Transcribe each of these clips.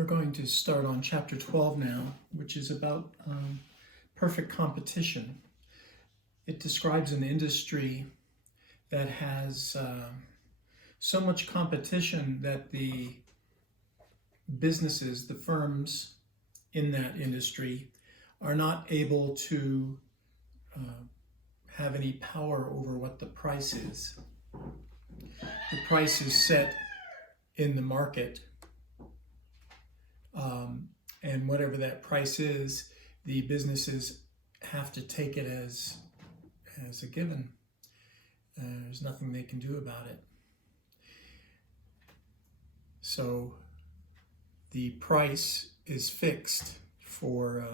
We're going to start on chapter 12 now, which is about perfect competition. It describes an industry that has so much competition that the businesses, the firms in that industry, are not able to have any power over what the price is. The price is set in the market, and whatever that price is, the businesses have to take it as a given. There's nothing they can do about it. So the price is fixed for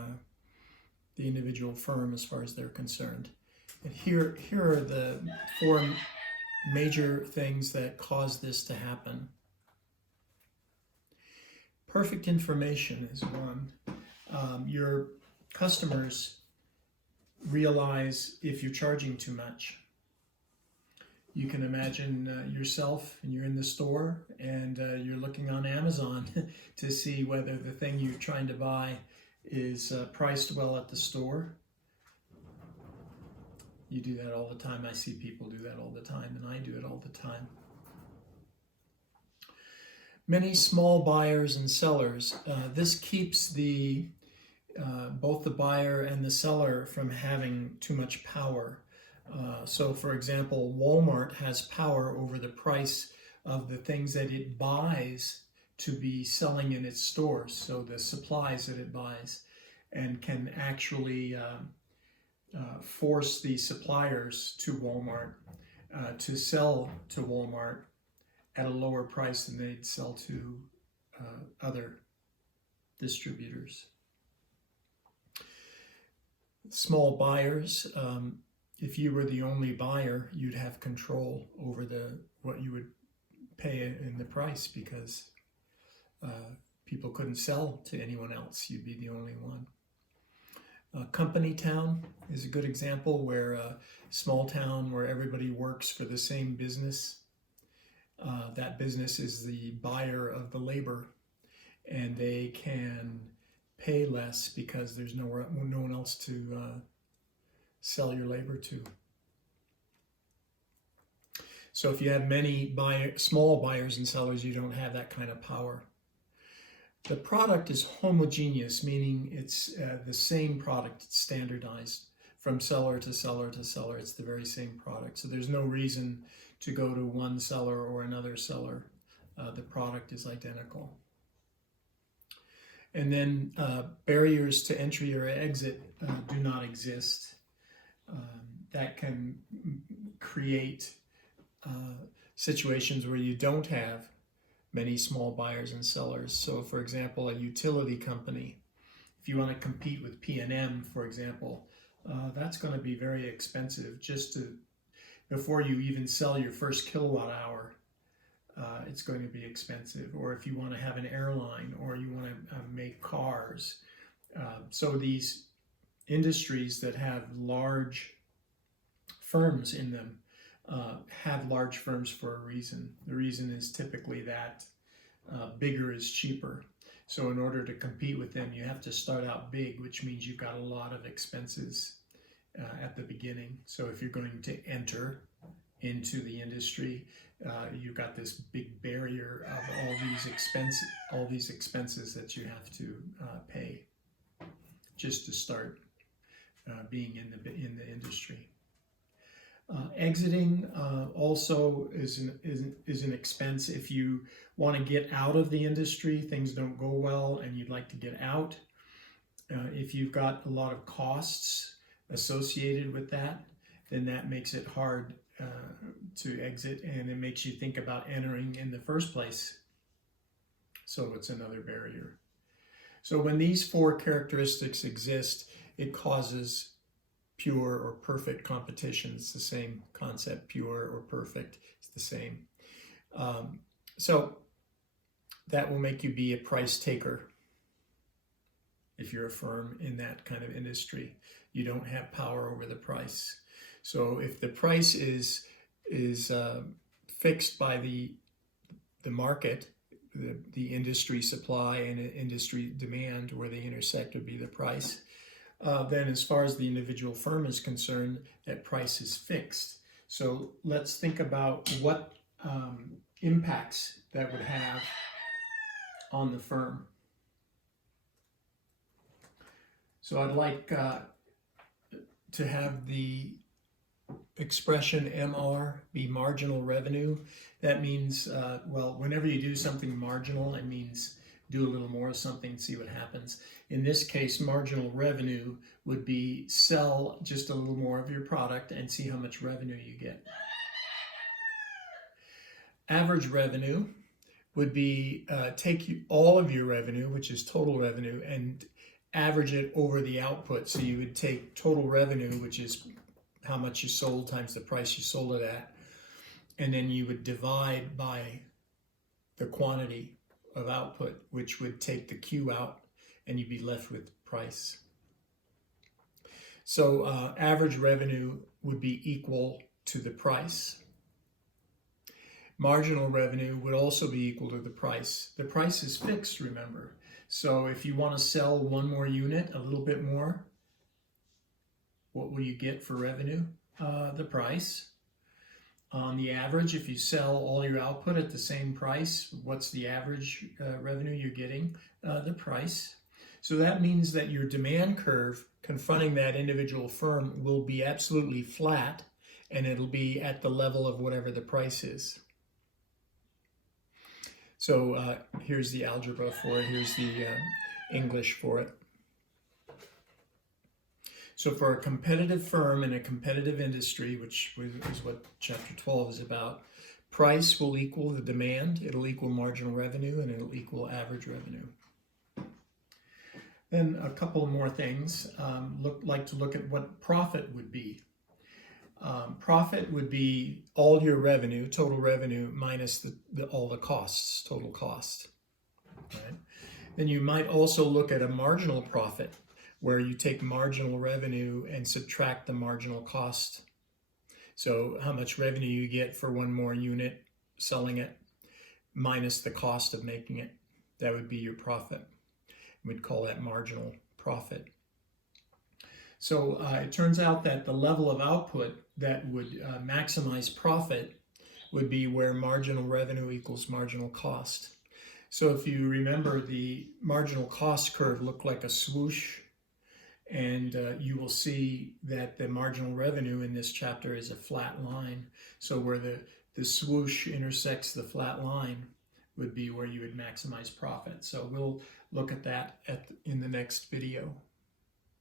the individual firm as far as they're concerned. And here are the four major things that cause this to happen. Perfect information is one. Your customers realize if you're charging too much. You can imagine yourself, and you're in the store, and you're looking on Amazon to see whether the thing you're trying to buy is priced well at the store. You do that all the time. I see people do that all the time, and I do it all the time. Many small buyers and sellers. This keeps both the buyer and the seller from having too much power. So, for example, Walmart has power over the price of the things that it buys to be selling in its stores, so the supplies that it buys, and can actually force the suppliers to Walmart to sell to Walmart at a lower price than they'd sell to other distributors. Small buyers, if you were the only buyer, you'd have control over what you would pay in the price, because people couldn't sell to anyone else. You'd be the only one. Company town is a good example, where a small town where everybody works for the same business. That business is the buyer of the labor, and they can pay less because there's no one else to sell your labor to. So if you have many small buyers and sellers, you don't have that kind of power. The product is homogeneous, meaning it's the same product. It's standardized from seller to seller to seller. It's the very same product. So there's no reason to go to one seller or another seller. The product is identical. And then barriers to entry or exit do not exist. That can create situations where you don't have many small buyers and sellers. So, for example, a utility company, if you want to compete with P&M, for example, that's going to be very expensive before you even sell your first kilowatt hour. It's going to be expensive. Or if you want to have an airline, or you want to make cars. So these industries that have large firms in them have large firms for a reason. The reason is typically that bigger is cheaper. So in order to compete with them, you have to start out big, which means you've got a lot of expenses at the beginning. So if you're going to enter into the industry, you've got this big barrier of all these expenses that you have to pay just to start being in the industry. Exiting also is an expense. If you want to get out of the industry, things don't go well, and you'd like to get out. If you've got a lot of costs associated with that, then that makes it hard to exit, and it makes you think about entering in the first place. So it's another barrier. So when these four characteristics exist, it causes pure or perfect competition. It's the same concept. Pure or perfect, it's the same. So that will make you be a price taker. If you're a firm in that kind of industry, you don't have power over the price. So if the price is fixed by the market, the industry supply and industry demand, where they intersect would be the price. Then as far as the individual firm is concerned, that price is fixed. So let's think about what impacts that would have on the firm. So I'd like to have the expression MR be marginal revenue. That means, well, whenever you do something marginal, it means do a little more of something, see what happens. In this case, marginal revenue would be sell just a little more of your product and see how much revenue you get. Average revenue would be take all of your revenue, which is total revenue, and average it over the output. So you would take total revenue, which is how much you sold times the price you sold it at, and then you would divide by the quantity of output, which would take the Q out, and you'd be left with price. So average revenue would be equal to the price. Marginal revenue would also be equal to the price. The price is fixed, remember. So if you want to sell one more unit, a little bit more, what will you get for revenue? The price. On the average, if you sell all your output at the same price, what's the average revenue you're getting? The price. So that means that your demand curve confronting that individual firm will be absolutely flat, and it'll be at the level of whatever the price is. So here's the algebra for it. Here's the English for it. So for a competitive firm in a competitive industry, which is what Chapter 12 is about, price will equal the demand, it'll equal marginal revenue, and it'll equal average revenue. Then a couple more things. Like to look at what profit would be. Profit would be all your revenue, total revenue, minus all the costs, total cost. Right? Then you might also look at a marginal profit, where you take marginal revenue and subtract the marginal cost. So how much revenue you get for one more unit, selling it, minus the cost of making it. That would be your profit. We'd call that marginal profit. So it turns out that the level of output that would maximize profit would be where marginal revenue equals marginal cost. So if you remember, the marginal cost curve looked like a swoosh, and you will see that the marginal revenue in this chapter is a flat line. So where the swoosh intersects the flat line would be where you would maximize profit. So we'll look at that in the next video.